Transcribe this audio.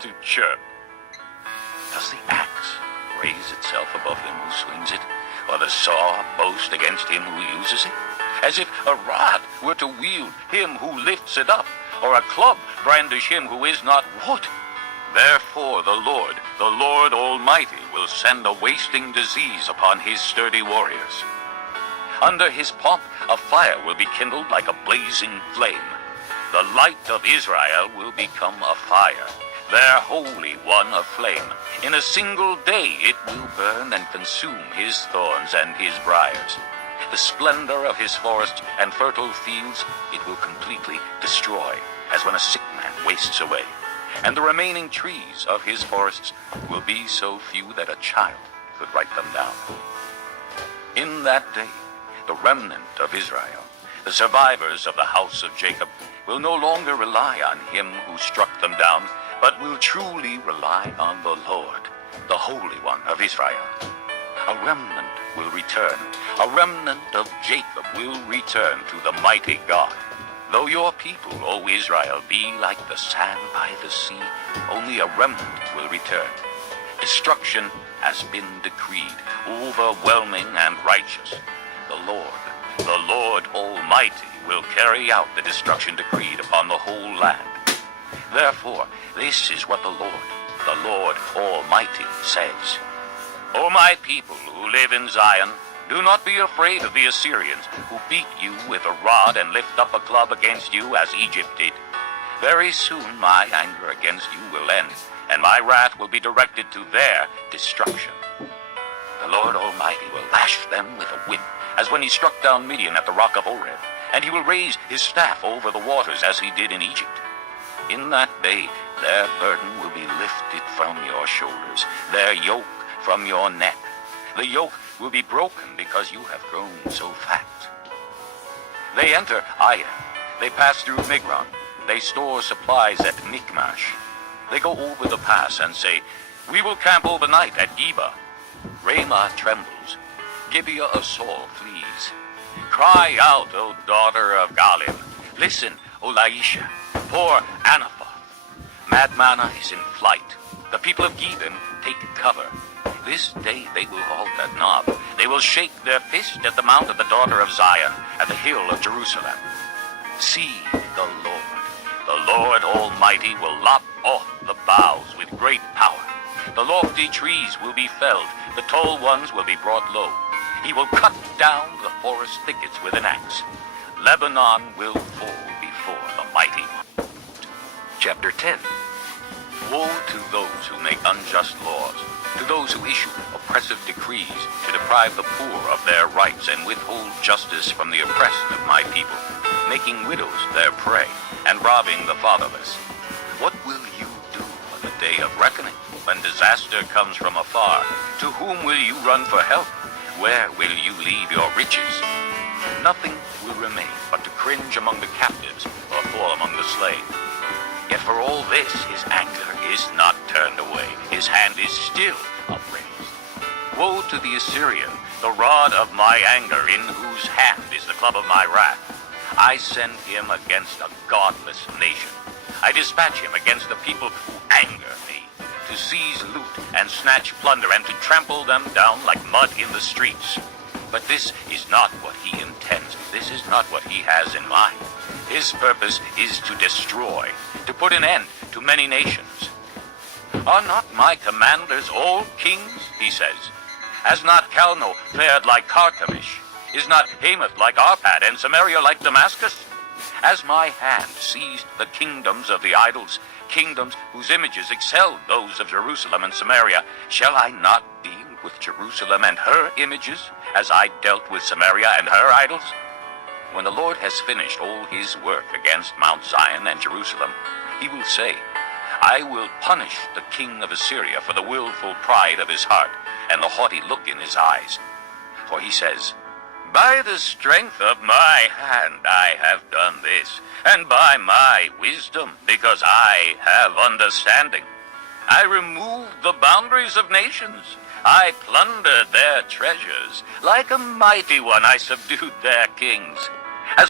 to chirp. Does the axe raise itself above him who swings it, or the saw boast against him who uses it? As if a rod were to wield him who lifts it up, or a club brandish him who is not wood. Therefore the Lord Almighty, will send a wasting disease upon his sturdy warriors. Under his pomp a fire will be kindled like a blazing flame. The light of Israel will become a fire, their Holy One a flame. In a single day it will burn and consume his thorns and his briars. The splendor of his forests and fertile fields it will completely destroy, as when a sick man wastes away. And the remaining trees of his forests will be so few that a child could write them down. In that day, the remnant of Israel, the survivors of the house of Jacob, will no longer rely on him who struck them down, but will truly rely on the Lord, the Holy One of Israel. A remnant will return. A remnant of Jacob will return to the mighty God. Though your people, O Israel, be like the sand by the sea, only a remnant will return. Destruction has been decreed, overwhelming and righteous. The Lord Almighty, will carry out the destruction decreed upon the whole land. Therefore, this is what the Lord Almighty says. O my people who live in Zion, do not be afraid of the Assyrians, who beat you with a rod and lift up a club against you as Egypt did. Very soon my anger against you will end, and my wrath will be directed to their destruction. The Lord Almighty will lash them with a whip, as when he struck down Midian at the rock of Oreb, and he will raise his staff over the waters as he did in Egypt. In that day their burden will be lifted from your shoulders, their yoke from your neck. The yoke will be broken because you have grown so fat. They enter Aya. They pass through Migron. They store supplies at Michmash. They go over the pass and say, we will camp overnight at Geba. Ramah trembles. Gibeah of Saul flees. Cry out, O daughter of Galim. Listen, O Laisha. Poor Anathoth. Madmannah is in flight. The people of Gedem take cover. This day they will halt at Nob. They will shake their fist at the mount of the daughter of Zion, at the hill of Jerusalem. See, the Lord Almighty will lop off the boughs with great power. The lofty trees will be felled, the tall ones will be brought low. He will cut down the forest thickets with an axe. Lebanon will fall before the mighty one. Chapter 10. Woe to those who make unjust laws, to those who issue oppressive decrees to deprive the poor of their rights and withhold justice from the oppressed of my people, making widows their prey and robbing the fatherless. What will you do on the day of reckoning, when disaster comes from afar? To whom will you run for help? Where will you leave your riches? Nothing will remain but to cringe among the captives or fall among the slain. Yet for all this his anger is not turned away, his hand is still upraised. Woe to the Assyrian, the rod of my anger, in whose hand is the club of my wrath. I send him against a godless nation. I dispatch him against the people who anger me, to seize loot and snatch plunder and to trample them down like mud in the streets. But this is not what he intends. This is not what he has in mind. His purpose is to destroy, to put an end to many nations. Are not my commanders all kings, he says? Has not Calno fared like Carchemish? Is not Hamath like Arpad, and Samaria like Damascus? Has my hand seized the kingdoms of the idols, kingdoms whose images excel those of Jerusalem and Samaria? Shall I not deal with Jerusalem and her images, as I dealt with Samaria and her idols? When the Lord has finished all his work against Mount Zion and Jerusalem, he will say, I will punish the king of Assyria for the willful pride of his heart and the haughty look in his eyes. For he says, by the strength of my hand I have done this, and by my wisdom, because I have understanding. I removed the boundaries of nations. I plundered their treasures. Like a mighty one I subdued their kings.